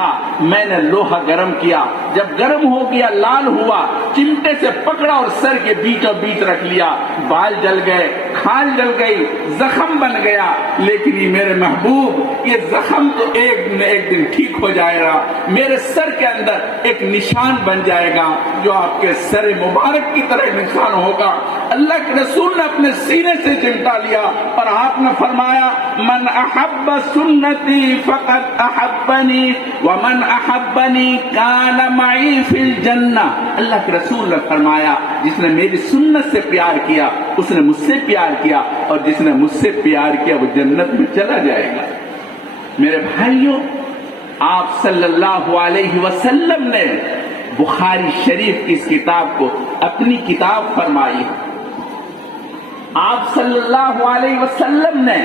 تھا، میں نے لوہا گرم کیا، جب گرم ہو گیا لال ہوا، چمٹے سے پکڑا اور سر کے بیچوں بیچ رکھ لیا، بال جل گئے، کھال جل گئی، زخم بن گیا، لیکن یہ میرے محبوب یہ زخم تو ایک نہ ایک دن ٹھیک ہو جائے گا، میرے سر کے اندر ایک نشان بن جائے گا جو آپ کے سر مبارک کی طرح نشان ہوگا۔ اللہ کے رسول نے اپنے سینے سے چمٹا لیا اور آپ نے فرمایا من احب سنتی فقد احبنی ومن احبنی کان معی فی الجنہ۔ اللہ کے رسول نے فرمایا جس نے میری سنت سے پیار کیا اس نے مجھ سے پیار کیا، اور جس نے مجھ سے پیار کیا وہ جنت میں چلا جائے گا۔ میرے بھائیوں، آپ صلی اللہ علیہ وسلم نے بخاری شریف کی اس کتاب کو اپنی کتاب فرمائی۔ آپ صلی اللہ علیہ وسلم نے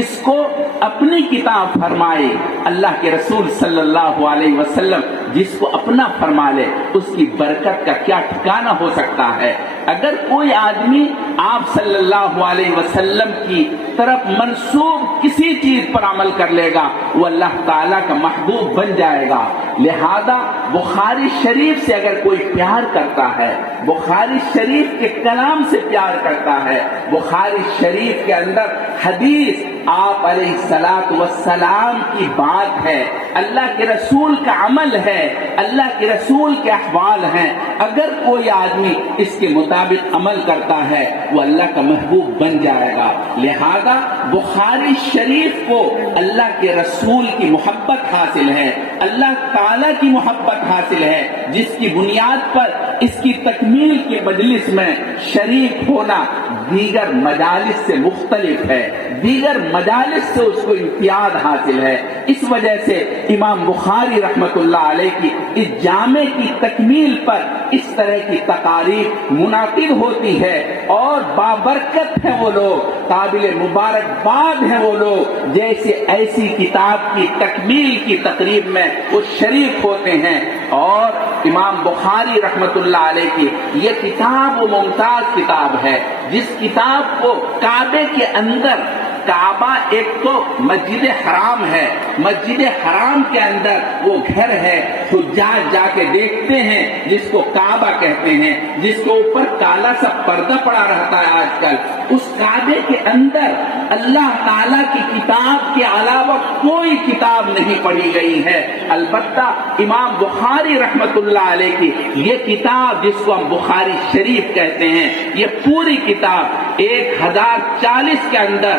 اس کو اپنی کتاب فرمائی۔ اللہ کے رسول صلی اللہ علیہ وسلم جس کو اپنا فرما لے اس کی برکت کا کیا ٹھکانہ ہو سکتا ہے۔ اگر کوئی آدمی آپ صلی اللہ علیہ وسلم کی طرف منسوب کسی چیز پر عمل کر لے گا وہ اللہ تعالیٰ کا محبوب بن جائے گا۔ لہذا بخاری شریف سے اگر کوئی پیار کرتا ہے، بخاری شریف کے کلام سے پیار کرتا ہے، بخاری شریف کے اندر حدیث آپ علیہ الصلاۃ والسلام کی بات ہے، اللہ کے رسول کا عمل ہے، اللہ کے رسول کے احوال ہیں، اگر کوئی آدمی اس کے مطابق عمل کرتا ہے وہ اللہ کا محبوب بن جائے گا۔ لہذا بخاری شریف کو اللہ کے رسول کی محبت حاصل ہے، اللہ تعالیٰ کی محبت حاصل ہے، جس کی بنیاد پر اس کی تکمیل کے مجلس میں شریک ہونا دیگر مجالس سے مختلف ہے، دیگر مجالس سے اس کو امتیاز حاصل ہے۔ اس وجہ سے امام بخاری رحمت اللہ علیہ کی اس جامع کی تکمیل پر اس طرح کی تقاریب منعقد ہوتی ہے، اور بابرکت ہیں وہ لوگ، قابل مبارکباد ہیں وہ لوگ جیسے ایسی کتاب کی تکمیل کی تقریب میں وہ شریک ہوتے ہیں۔ اور امام بخاری رحمت اللہ علیہ کی یہ کتاب وہ ممتاز کتاب ہے جس کتاب کو کعبے کے اندر، کعبہ ایک تو مسجد حرام ہے، مسجد حرام کے اندر وہ گھر ہے، حجاج جا کے دیکھتے ہیں جس کو کعبہ کہتے ہیں، جس کے اوپر کالا سا پردہ پڑا رہتا ہے آج کل، اس کعبے کے اندر اللہ تعالیٰ کی کتاب کے علاوہ کوئی کتاب نہیں پڑھی گئی ہے۔ البتہ امام بخاری رحمت اللہ علیہ کی یہ کتاب جس کو ہم بخاری شریف کہتے ہیں، یہ پوری کتاب 1040 کے اندر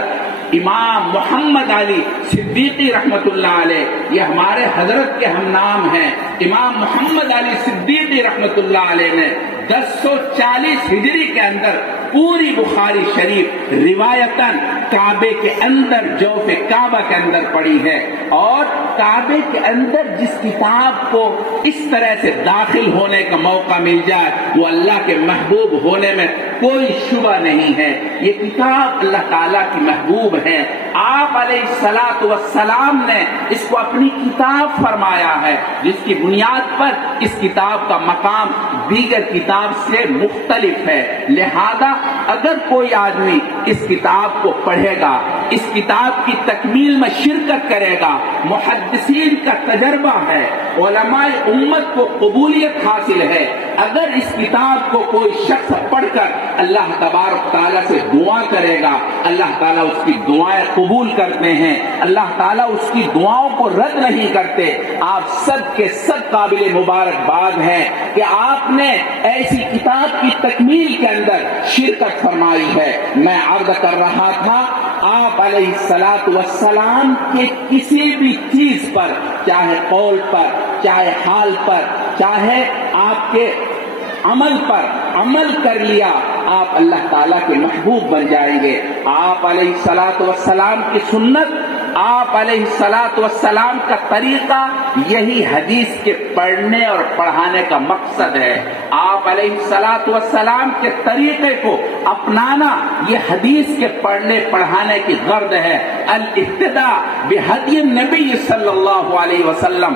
امام محمد علی صدیقی رحمت اللہ علیہ، یہ ہمارے حضرت کے ہم نام ہیں، امام محمد علی صدیقی رحمت اللہ علیہ نے 1040 ہجری کے اندر پوری بخاری شریف روایتاً کعبے کے اندر، جوف کعبہ کے اندر پڑھی ہے۔ اور کعبے کے اندر جس کتاب کو اس طرح سے داخل ہونے کا موقع مل جائے وہ اللہ کے محبوب ہونے میں کوئی شبہ نہیں ہے۔ یہ کتاب اللہ تعالیٰ کی محبوب ہے، آپ علیہ الصلاۃ والسلام نے اس کو اپنی کتاب فرمایا ہے، جس کی بنیاد پر اس کتاب کا مقام دیگر کتاب سے مختلف ہے۔ لہذا اگر کوئی آدمی اس کتاب کو پڑھے گا، اس کتاب کی تکمیل میں شرکت کرے گا، محدثین کا تجربہ ہے، علماء امت کو قبولیت حاصل ہے، اگر اس کتاب کو کوئی شخص پڑھ کر اللہ تبارک تعالیٰ سے دعا کرے گا، اللہ تعالیٰ اس کی دعائیں قبول کرتے ہیں، اللہ تعالیٰ اس کی دعاؤں کو رد نہیں کرتے۔ آپ سب کے سب قابل مبارکباد ہیں کہ آپ نے ایسی کتاب کی تکمیل کے اندر شرکت فرمائی ہے۔ میں عرض کر رہا تھا آپ علیہ الصلاۃ والسلام کے کسی بھی چیز پر، چاہے قول پر، چاہے حال پر، چاہے آپ کے عمل پر عمل کر لیا، آپ اللہ تعالیٰ کے محبوب بن جائیں گے۔ آپ علیہ الصلاۃ والسلام کی سنت، آپ علیہ الصلاۃ والسلام کا طریقہ، یہی حدیث کے پڑھنے اور پڑھانے کا مقصد ہے۔ آپ علیہ الصلاۃ والسلام کے طریقے کو اپنانا یہ حدیث کے پڑھنے پڑھانے کی غرض ہے۔ الاقتداء بہدی النبی صلی اللہ علیہ وسلم،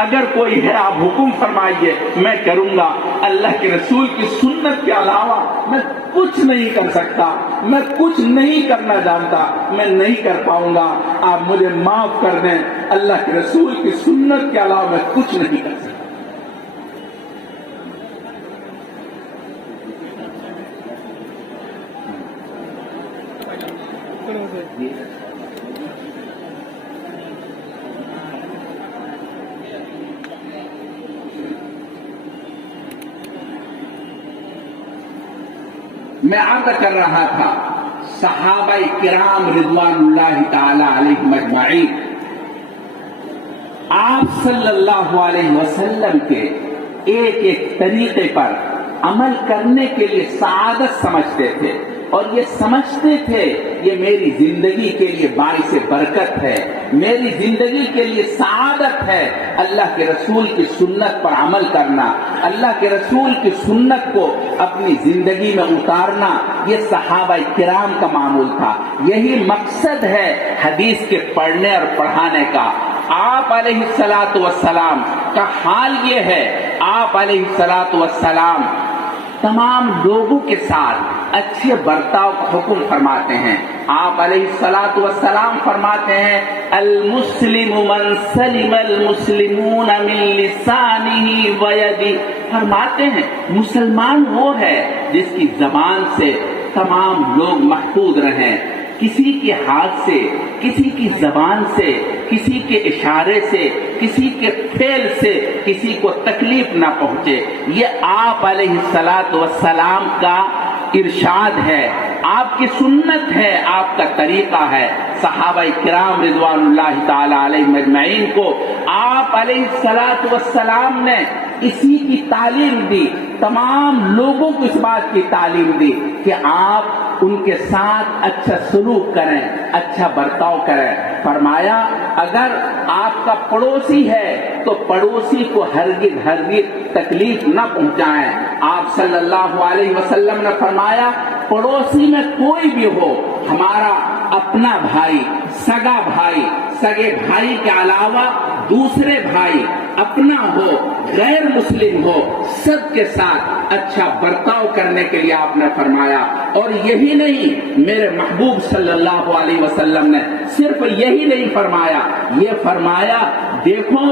اگر کوئی ہے آپ حکم فرمائیے میں کروں گا، اللہ کے رسول کی سنت کے علاوہ میں کچھ نہیں کر سکتا، میں کچھ نہیں کرنا جانتا، میں نہیں کر پاؤں گا، آپ مجھے معاف کر دیں، اللہ کے رسول کی سنت کے علاوہ میں کچھ نہیں کر سکتا۔ میں عرض کر رہا تھا صحابہ کرام رضوان اللہ تعالی علیہم اجمعین آپ صلی اللہ علیہ وسلم کے ایک ایک طریقے پر عمل کرنے کے لیے سعادت سمجھتے تھے، اور یہ سمجھتے تھے یہ میری زندگی کے لیے باعث برکت ہے، میری زندگی کے لیے سعادت ہے اللہ کے رسول کی سنت پر عمل کرنا، اللہ کے رسول کی سنت کو اپنی زندگی میں اتارنا، یہ صحابہ کرام کا معمول تھا۔ یہی مقصد ہے حدیث کے پڑھنے اور پڑھانے کا۔ آپ علیہ الصلوۃ والسلام کا حال یہ ہے، آپ علیہ الصلوۃ والسلام تمام لوگوں کے ساتھ اچھے برتاؤ کا حکم فرماتے ہیں۔ آپ علیہ الصلوۃ والسلام فرماتے ہیں المسلم من سلم المسلمون من لسانه ویدہ، فرماتے ہیں مسلمان وہ ہے جس کی زبان سے تمام لوگ محفوظ رہیں، کسی کے ہاتھ سے، کسی کی زبان سے، کسی کے اشارے سے، کسی کے فعل سے کسی کو تکلیف نہ پہنچے۔ یہ آپ علیہ الصلوۃ والسلام کا ارشاد ہے، آپ کی سنت ہے، آپ کا طریقہ ہے۔ صحابہ کرام رضوان اللہ تعالی علیہم اجمعین کو آپ علیہ الصلوۃ والسلام نے اسی کی تعلیم دی، تمام لوگوں کو اس بات کی تعلیم دی کہ آپ ان کے ساتھ اچھا سلوک کریں، اچھا برتاؤ کریں۔ فرمایا اگر آپ کا پڑوسی ہے تو پڑوسی کو ہرگز تکلیف نہ پہنچائیں۔ آپ صلی اللہ علیہ وسلم نے فرمایا پڑوسی میں کوئی بھی ہو، ہمارا اپنا بھائی، سگا بھائی، سگے بھائی کے علاوہ دوسرے بھائی، اپنا ہو غیر مسلم ہو، سب کے ساتھ اچھا برتاؤ کرنے کے لیے آپ نے فرمایا۔ اور یہی نہیں، میرے محبوب صلی اللہ علیہ وسلم نے صرف یہی نہیں فرمایا، یہ فرمایا دیکھو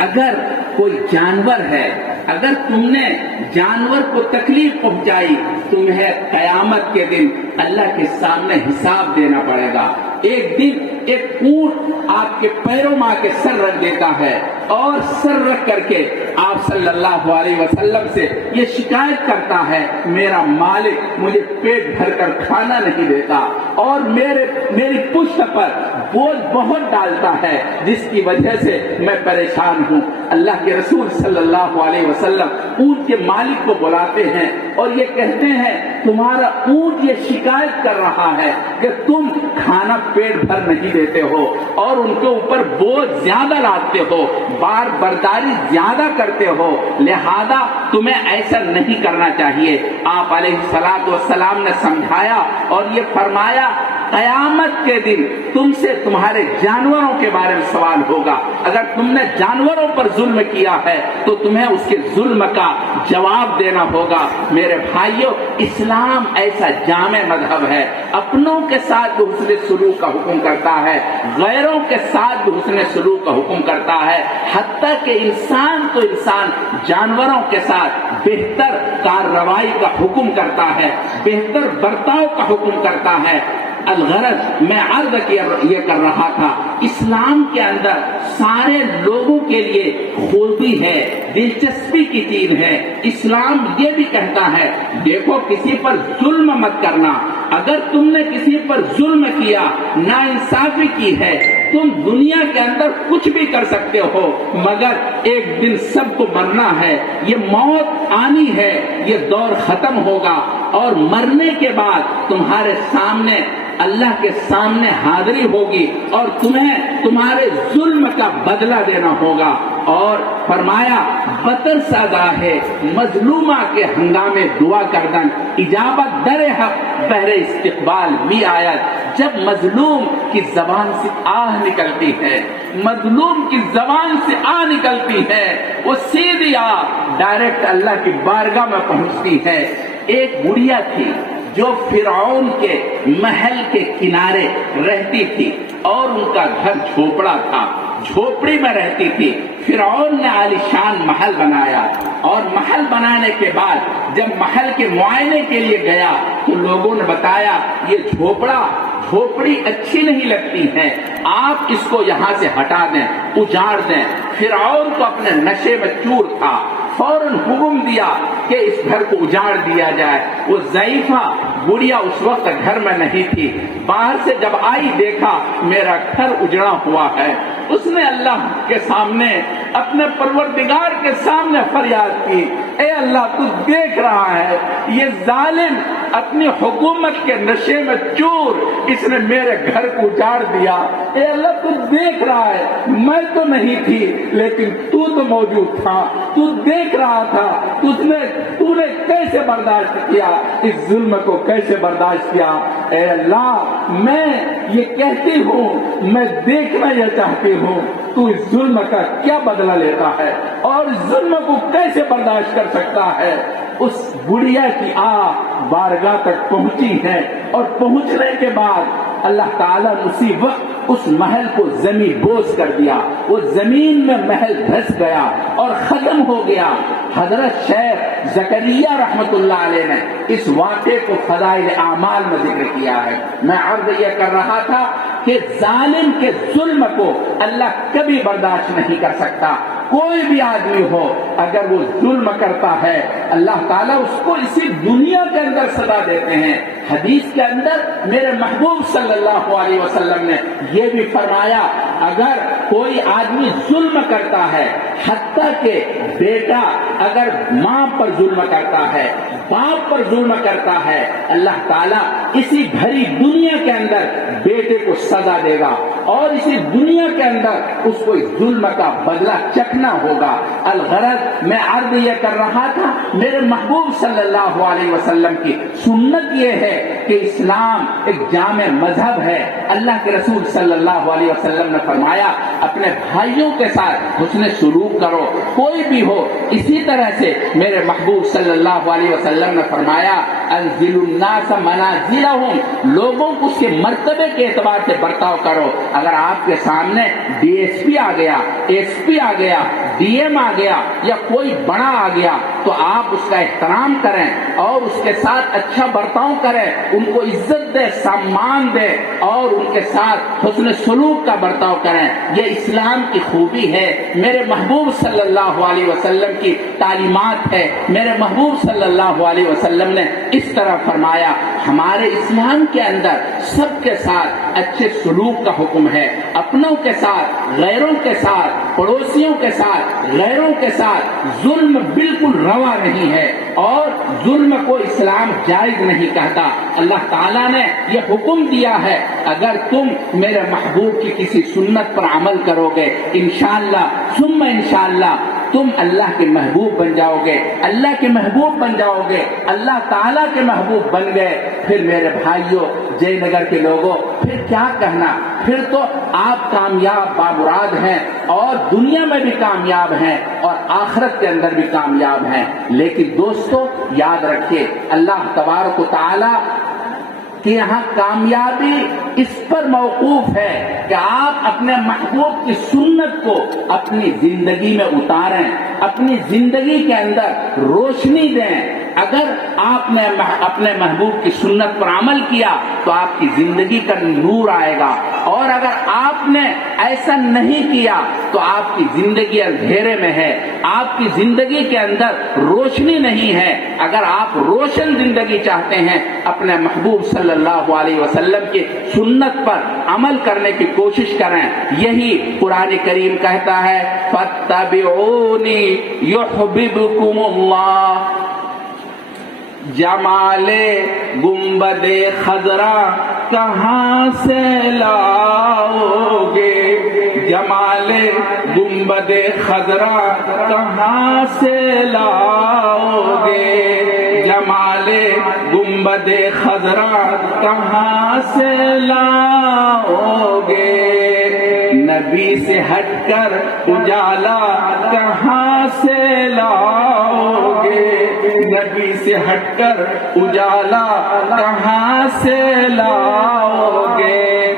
اگر کوئی جانور ہے، اگر تم نے جانور کو تکلیف پہنچائی، تمہیں قیامت کے دن اللہ کے سامنے حساب دینا پڑے گا۔ ایک دن ایک اونٹ آپ کے پیروں میں کے سر رکھ دیتا ہے، اور سر رکھ کر کے آپ صلی اللہ علیہ وسلم سے یہ شکایت کرتا ہے میرا مالک مجھے پیٹ بھر کر کھانا نہیں دیتا، اور میری پشت پر بوجھ بہت ڈالتا ہے، جس کی وجہ سے میں پریشان ہوں۔ اللہ کے رسول صلی اللہ علیہ وسلم اونٹ کے مالک کو بلاتے ہیں اور یہ کہتے ہیں تمہارا اونٹ یہ شکایت کر رہا ہے کہ تم کھانا پیٹ بھر نہیں دیتے ہو، اور ان کے اوپر بوجھ زیادہ لاتے ہو، بار برداری زیادہ کرتے ہو، لہذا تمہیں ایسا نہیں کرنا چاہیے۔ آپ علیہ الصلوۃ والسلام نے سمجھایا اور یہ فرمایا قیامت کے دن تم سے تمہارے جانوروں کے بارے میں سوال ہوگا، اگر تم نے جانوروں پر ظلم کیا ہے تو تمہیں اس کے ظلم کا جواب دینا ہوگا۔ میرے بھائیوں، اسلام ایسا جامع مذہب ہے، اپنوں کے ساتھ بھی حسن سلوک کا حکم کرتا ہے، غیروں کے ساتھ بھی حسن سلوک کا حکم کرتا ہے، حتیٰ کہ انسان جانوروں کے ساتھ بہتر کارروائی کا حکم کرتا ہے، بہتر برتاؤ کا حکم کرتا ہے۔ الغرض میں عرض یہ کر رہا تھا، اسلام کے اندر سارے لوگوں کے لیے خوبی ہے، دلچسپی کی چیز ہے۔ اسلام یہ بھی کہتا ہے دیکھو کسی پر ظلم مت کرنا، اگر تم نے کسی پر ظلم کیا، ناانصافی کی ہے، تم دنیا کے اندر کچھ بھی کر سکتے ہو، مگر ایک دن سب کو مرنا ہے، یہ موت آنی ہے، یہ دور ختم ہوگا، اور مرنے کے بعد تمہارے سامنے اللہ کے سامنے حاضری ہوگی اور تمہیں تمہارے ظلم کا بدلہ دینا ہوگا۔ اور فرمایا بطر سادا ہے مظلومہ کے ہنگامے دعا کردن، اجابت در حق بہر استقبال بھی آیت۔ جب مظلوم کی زبان سے آہ نکلتی ہے، مظلوم کی زبان سے آہ نکلتی ہے، وہ سیدھی آہ ڈائریکٹ اللہ کی بارگاہ میں پہنچتی ہے۔ ایک بڑھیا تھی جو فرعون کے محل کے کنارے رہتی تھی اور ان کا گھر جھوپڑا تھا، جھوپڑی میں رہتی تھی۔ فرعون نے عالیشان محل بنایا اور محل بنانے کے بعد جب محل کے معائنے کے لیے گیا تو لوگوں نے بتایا یہ جھوپڑی اچھی نہیں لگتی ہے، آپ اس کو یہاں سے ہٹا دیں، اجاڑ دیں۔ فرعون کو اپنے نشے میں چور تھا، فوراً حکم دیا کہ اس گھر کو اجاڑ دیا جائے۔ وہ ضعیفہ بڑھیا اس وقت گھر میں نہیں تھی، باہر سے جب آئی دیکھا میرا گھر اجڑا ہوا ہے، اس نے اللہ کے سامنے، اپنے پروردگار کے سامنے فریاد کی، اے اللہ تو دیکھ رہا ہے یہ ظالم اپنی حکومت کے نشے میں چور، اس نے میرے گھر کو اجاڑ دیا، اے اللہ تو دیکھ رہا ہے، میں تو نہیں تھی لیکن تو موجود تھا، تو دیکھ رہا تھا، تو نے کیسے برداشت کیا، اس ظلم کو کیسے برداشت کیا۔ اے اللہ میں یہ کہتی ہوں، میں دیکھنا یہ چاہتی ہوں تو اس ظلم کا کیا بدلہ لیتا ہے اور اس ظلم کو کیسے برداشت کر سکتا ہے۔ اس بڑھیا کی آہ بارگاہ تک پہنچی ہے اور پہنچنے کے بعد اللہ تعالیٰ نے اسی وقت اس محل کو زمین بوس کر دیا، وہ زمین میں محل دھس گیا اور ختم ہو گیا۔ حضرت شیخ زکریا رحمت اللہ علیہ نے اس واقعے کو فضائل اعمال میں ذکر کیا ہے۔ میں عرض یہ کر رہا تھا کہ ظالم کے ظلم کو اللہ کبھی برداشت نہیں کر سکتا۔ کوئی بھی آدمی ہو اگر وہ ظلم کرتا ہے اللہ تعالیٰ اس کو اسی دنیا کے اندر سزا دیتے ہیں۔ حدیث کے اندر میرے محبوب صلی اللہ علیہ وسلم نے یہ بھی فرمایا، اگر کوئی آدمی ظلم کرتا ہے، حتیٰ کہ بیٹا اگر ماں پر ظلم کرتا ہے، باپ پر ظلم کرتا ہے، اللہ تعالیٰ اسی بھری دنیا کے اندر بیٹے کو سزا دے گا اور اسی دنیا کے اندر اس کو اس ظلم کا بدلہ چکھنا ہوگا۔ الغرض میں عرض یہ کر رہا تھا، میرے محبوب صلی اللہ علیہ وسلم کی سنت یہ ہے کہ اسلام ایک جامع مذہب ہے۔ اللہ کے رسول صلی اللہ علیہ وسلم نے فرمایا اپنے بھائیوں کے ساتھ حسن سلوک کرو، کوئی بھی ہو۔ اسی طرح سے میرے محبوب صلی اللہ علیہ وسلم نے فرمایا انزل الناس منازلہم، لوگوں کو اس کے مرتبے کے اعتبار سے برتاؤ کرو۔ اگر آپ کے سامنے ڈی ایس پی آ گیا، ایس پی آ گیا، ڈی ایم آ گیا یا کوئی بڑا آ گیا تو آپ اس کا احترام کریں اور اس کے ساتھ اچھا برتاؤ کریں، ان کو عزت دے، سامان دے اور ان کے ساتھ حسن سلوک کا برتاؤ کریں۔ یہ اسلام کی خوبی ہے، میرے محبوب صلی اللہ علیہ وسلم کی تعلیمات ہے۔ میرے محبوب صلی اللہ علیہ وسلم نے اس طرح فرمایا، ہمارے اسلام کے اندر سب کے ساتھ اچھے سلوک کا حکم ہے، اپنوں کے ساتھ، غیروں کے ساتھ، پڑوسیوں کے ساتھ، غیروں کے ساتھ ظلم بالکل روا نہیں ہے اور ظلم کو اسلام جائز نہیں کہتا۔ اللہ تعالیٰ نے یہ حکم دیا ہے اگر تم میرے محبوب کی کسی سنت پر عمل کرو گے انشاءاللہ ثم انشاءاللہ تم اللہ کے محبوب بن جاؤ گے، اللہ کے محبوب بن جاؤ گے، اللہ تعالیٰ کے محبوب بن گئے۔ پھر میرے بھائیوں، جے نگر کے لوگوں، پھر کیا کہنا، پھر تو آپ کامیاب بامراد ہیں اور دنیا میں بھی کامیاب ہیں اور آخرت کے اندر بھی کامیاب ہیں۔ لیکن دوستو یاد رکھیے اللہ تبارک و تعالی کہ یہاں کامیابی اس پر موقوف ہے کہ آپ اپنے محبوب کی سنت کو اپنی زندگی میں اتاریں، اپنی زندگی کے اندر روشنی دیں۔ اگر آپ نے اپنے محبوب کی سنت پر عمل کیا تو آپ کی زندگی کا نور آئے گا، اور اگر آپ نے ایسا نہیں کیا تو آپ کی زندگی اندھیرے میں ہے، آپ کی زندگی کے اندر روشنی نہیں ہے۔ اگر آپ روشن زندگی چاہتے ہیں اپنے محبوب صلی اللہ علیہ وسلم کی سنت پر عمل کرنے کی کوشش کریں۔ یہی قرآن کریم کہتا ہے فاتبعونی یحببکم اللہ۔ جمال گنبد خضرا کہاں سے لاؤ گے، جمال گنبد خضرا کہاں سے لاؤ گے، جمالے گنبد خضرا کہاں سے لاؤ گے؟ نبی سے ہٹ کر اجالا کہاں سے لاؤ گے؟ نبی سے ہٹ کر اجالا کہاں سے لاؤ گے؟